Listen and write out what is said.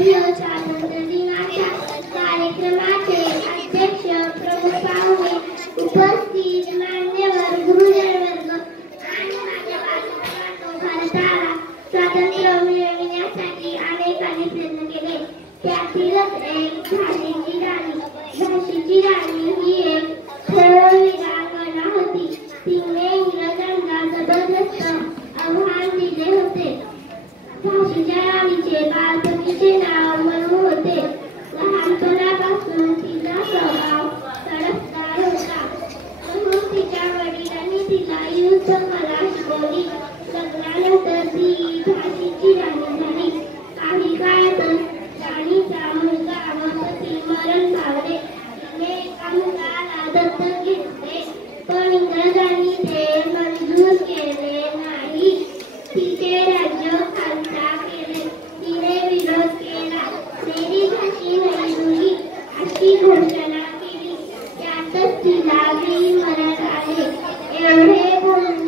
भारतीय स्वातंत्र्य दिनाच्या कार्यक्रमाचे अध्यक्ष प्रमुख पाहुणे उपस्थित मान्यवर गुरुजन वर्ग आणि माझ्या भारताला स्वातंत्र्य मिळविण्यासाठी अनेकांनी प्रयत्न केले. त्यातीलच एक झाशीची राणी ही एक सरळ वीरांगना होती. तिने इंग्रजांना जबरदस्त आव्हान दिले होते. झाशीच्या राणीचे बालपणीचे नाव मनू होते. लहानपणापासून तिचा स्वभाव तडफदार होता, म्हणून तिच्या वडिलांनी तिला युद्धकला शिकवली. लग्नानंतर ती झाशीची राणी झाली. काही काळातच राणीचा मुलगा व पती मरण पावले. तिने एका मुलाला दत्तक घेतले, पण इंग्रजांनी ते मंजूर केले नाही. तिचे राज्य खालसा केले. तिने विरोध केला. मेरी झाशी नहीं दूंगी अशी घोषणा केली. त्यातच तिला वीर मरण आले. एवढे बोलून